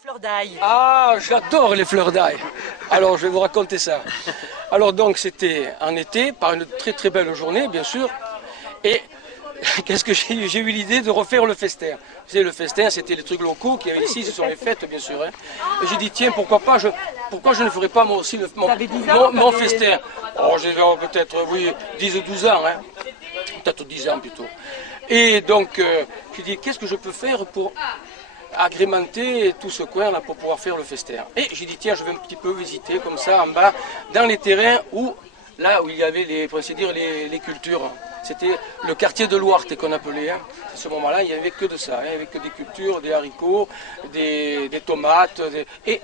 fleurs d'ail. Ah, j'adore les fleurs d'ail. Alors, je vais vous raconter ça. Alors, donc, c'était en été, par une très très belle journée, bien sûr. Et qu'est-ce que j'ai eu l'idée de refaire le festin. Vous savez, le festin, c'était les trucs locaux qu'il y avait ici, ce sont les fêtes, bien sûr. Hein. Et j'ai dit, tiens, pourquoi je ne ferais pas moi aussi mon festin. Oh, j'ai peut-être, oui, 10 ou 12 ans, hein. Peut-être 10 ans plutôt. Et donc, j'ai dit, qu'est-ce que je peux faire pour agrémenter tout ce coin là pour pouvoir faire le festin. Et j'ai dit tiens, je vais un petit peu visiter comme ça en bas dans les terrains où là où il y avait les cultures. C'était le quartier de Loire qu'on appelait. Hein. À ce moment-là, il n'y avait que de ça, hein. Il n'y avait que des cultures, des haricots, des tomates et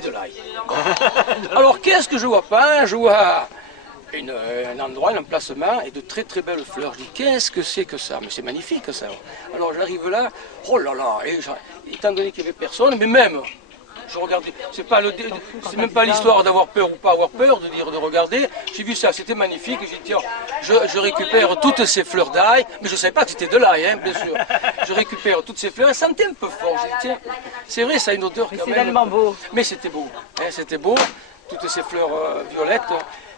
de l'ail. Alors qu'est-ce que je vois pas? Je vois un endroit, un emplacement et de très très belles fleurs. Je dis qu'est-ce que c'est que ça? Mais c'est magnifique ça. Alors j'arrive là, oh là là, et étant donné qu'il n'y avait personne, mais même, je regardais, c'est même pas l'histoire d'avoir peur ou pas avoir peur, de regarder, j'ai vu ça, c'était magnifique, j'ai dit tiens, je récupère toutes ces fleurs d'ail, mais je ne savais pas que c'était de l'ail, hein, bien sûr. Je récupère toutes ces fleurs, ça sentait un peu fort, j'ai dit tiens, c'est vrai, ça a une odeur quand même. C'est tellement beau. Mais c'était beau, hein, c'était beau, toutes ces fleurs violettes.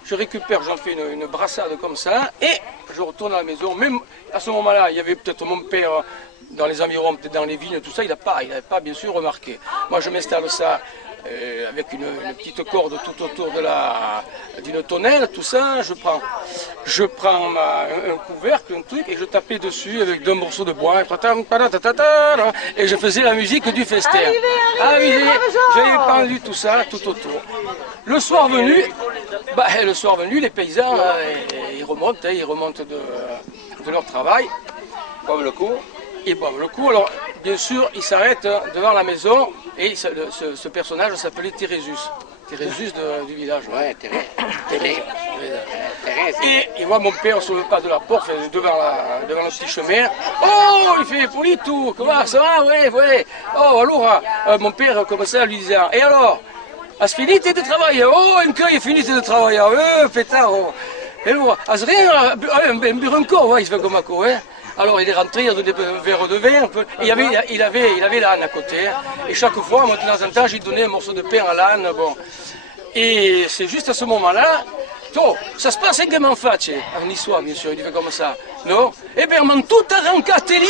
Je récupère, j'en fais une brassade comme ça, et je retourne à la maison. Même à ce moment-là, il y avait peut-être mon père dans les environs, peut-être dans les vignes, tout ça, il n'avait pas bien sûr remarqué. Moi, je m'installe ça avec une petite corde tout autour d'une tonnelle, tout ça. Je prends un couvercle, un truc, et je tapais dessus avec 2 morceaux de bois, et je faisais la musique du festin. J'avais pendu tout ça tout autour. Le soir venu, les paysans, ils remontent de leur travail, boivent le coup. Ils boivent le coup. Alors, bien sûr, ils s'arrêtent devant la maison et ce personnage s'appelait Thérésus. Thérésus du village. Ouais, Thérèse. Et il voit mon père sur le pas de la porte, devant le petit chemin. Oh, il fait Polito, comment ça va? Ouais. Oh, alors, mon père commençait à lui dire, et alors? Has finito de travailler? Oh, anche io finito de travailler. Pétard. Oh. Et alors, has rien, un bureau encore, ouais, il se fait comme à quoi, hein? Alors il est rentré, il a donné un verre de vin, un peu. Et il avait l'âne à côté. Hein. Et chaque fois, moi, de temps en temps, j'ai donné un morceau de pain à l'âne. Bon. Et c'est juste à ce moment-là, ça se passe anche facile, en histoire, bien sûr, il fait comme ça. No? E beh, ma tutte arrancate le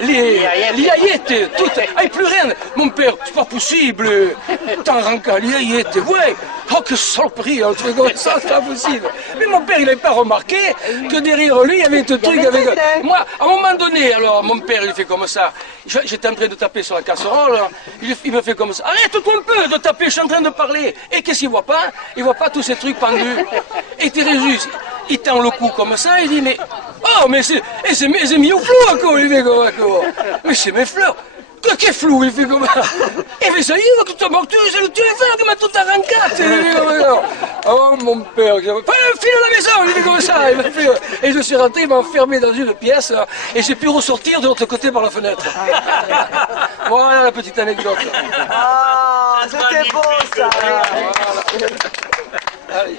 aiette, tutte, hai plus rien. Mon père, c'est pas possible, t'as arranqué les aiette, ouais. Oh, que surpris, un truc comme ça, c'est pas possible. Mais mon père, il n'avait pas remarqué que derrière lui, il y avait ce truc avec... Moi, à un moment donné, alors, mon père, il fait comme ça. J'étais en train de taper sur la casserole, il me fait comme ça. Arrête-toi un peu de taper, je suis en train de parler. Et qu'est-ce qu'il voit pas? Il voit pas tous ces trucs pendus. Et Thérésus, il tend le cou comme ça, il dit, mais... Oh, mais c'est mis au flou, encore, il fait comme ça. Mais c'est mes fleurs. Che flou, il fait comme ça. E fait ça, io che tu le fais che mi ha tutto arrancato. Oh mon père, file à la maison, il fait comme ça. Et je suis rentré, il m'a enfermé dans une pièce et j'ai pu ressortir de l'autre côté par la fenêtre. Voilà la petite anecdote. Ah, c'était beau ça. Voilà. Allez.